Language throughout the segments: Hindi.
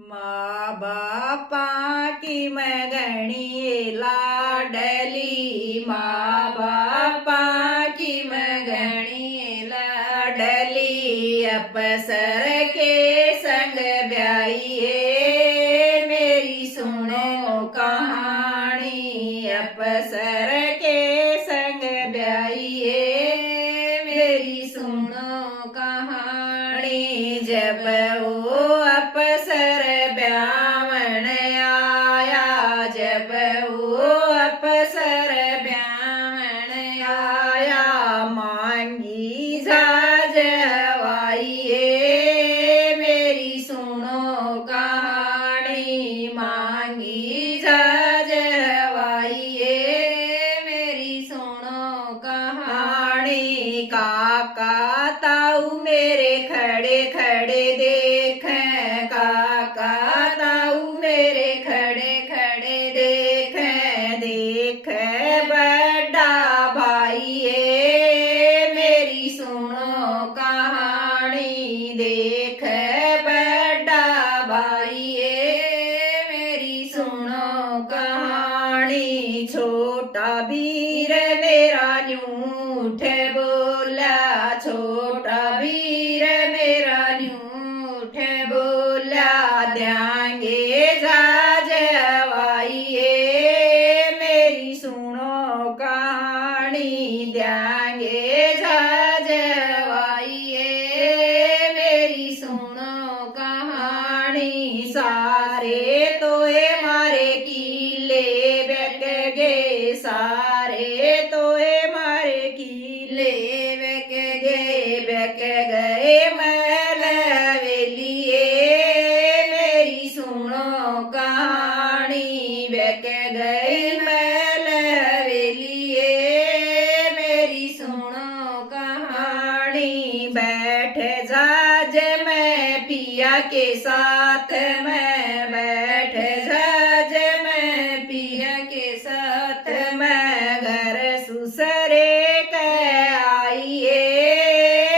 माँ बापा की मगनी लाडली, माँ बापा की मगनी लाडली, अफसर के संग ब्याइए मेरी सुनो कहानी, अफसर के संग ब्याइए मेरी सुनो कहानी। जब वो अफसर ब्याहन आया, जब वो अफसर ब्याहन आया, मांगी झाज हवाइए मेरी सुनो कहानी, मांगी झाज हवाइए मेरी सुनो कहानी। काका ताऊ मेरे खड़े खड़े देखें, काका ताऊ मेरे खड़े खड़े देखें, देखें बड़ा भाई मेरी सुनो कहानी, देखें बड़ा भाई मेरी सुनो कहानी। छोटा वीर मेरा यूठ बोला, छोटा वीर मेरा यूठ बोला, देंगे झाज हवाइए मेरी सुनो कहानी, देंगे झाज हवाइए मेरी सुनो कहानी। सारे तोए मारे कीले बिक गए, सारे तोए मारे कीले बिक गए महल हवेलिए मेरी सुनो कहानी, बिक गए महल हवेलिए मेरी सुनो कहानी। बैठ जाज मैं पिया के साथ मैं, बैठ जाज मैं पिया के साथ मैं, घर सुसरे कह आइए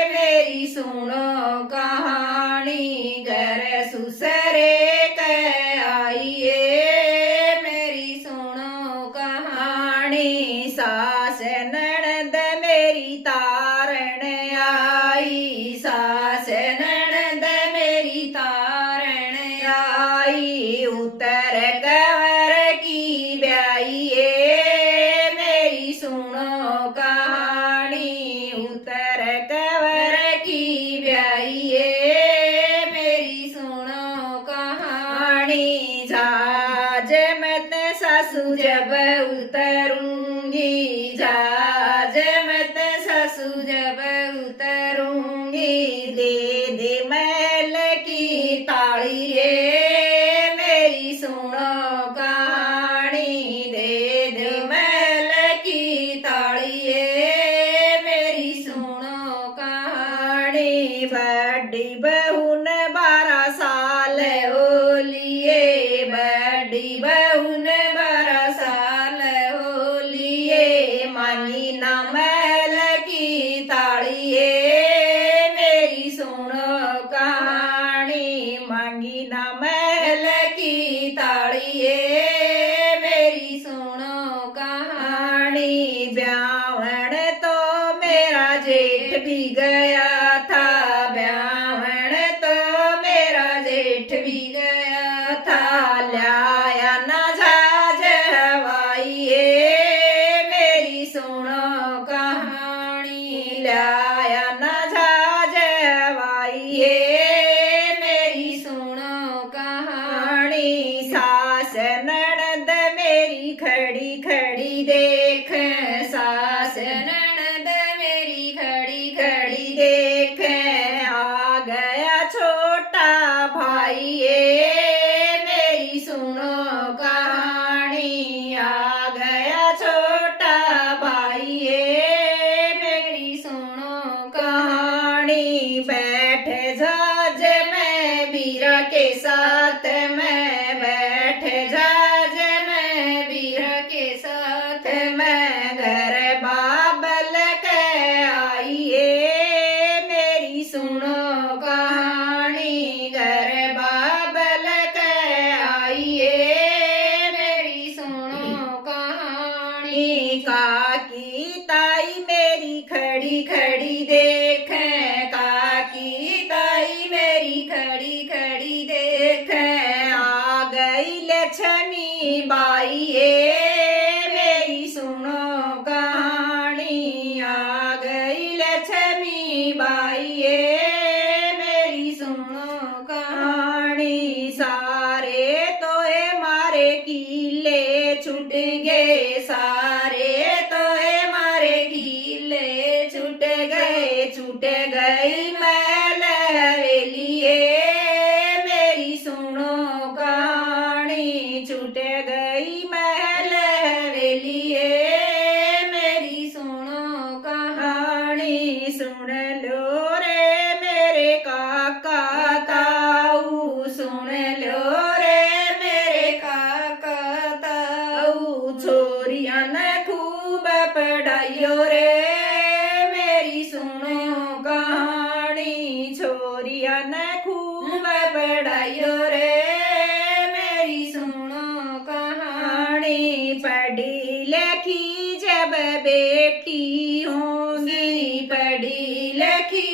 मेरी सुनो कहानी, घर सुसरे कह आइए मेरी सुनो कहानी। सास ननद मेरी तारण आई, सास ननद मेरी तारण आई, उतर कंवर की ब्याइए मेरी सुनो कहानी, उतर कंवर की ब्याइए मेरी सुनो कहानी। झाज मत सासू जब उतरूंगी, झाज मत सासू जब उतरूंगी, दे दे महल की ताली मेरी सुनो कहानी, दे दे महल की ताली मेरी सुनो कहानी। बड़ी बहू ने 12 साल हो लिए, बड़ी बहू ने 12 साल हो लिए, मानी ना महल की ताली मेरी सुनो कहानी, मांगी ना महल की ताली मेरी सुनो कहानी। ब्याहन तो मेरा जेठ भी गया था, ब्याहन तो मेरा जेठ भी गया था, लाया ना झाज हवाइए मेरी सुनो कहानी, लाया ना झाज हवाइए मेरी सुनो कहानी। सास ननद मेरी खड़ी खड़ी देख, सास ननद मेरी खड़ी खड़ी देख, आ गया छोटा भाई मेरी सुनो बाई ये मेरी सुनो कहानी आ गई लक्ष्मी बाई ये मेरी सुनो कहानी सारे तोए मारे कीले छूट गए सारे तोए मारे कीले छूट गई महल हवेलिए मेरी सुनो कहानी छूट गई महल हवेलिए मेरी सुनो कहानी सुन लो रे मेरे काका ताऊ सुन लो रे मेरे काका ताऊ छोरियां ने खूब पढ़ाइयो रे मेरी सुनो कहानी छोरियां ने खूब पढ़ाइयो रे मेरी सुनो कहानी पढ़ी लिखी जब बेटी होंगी पढ़ी लिखी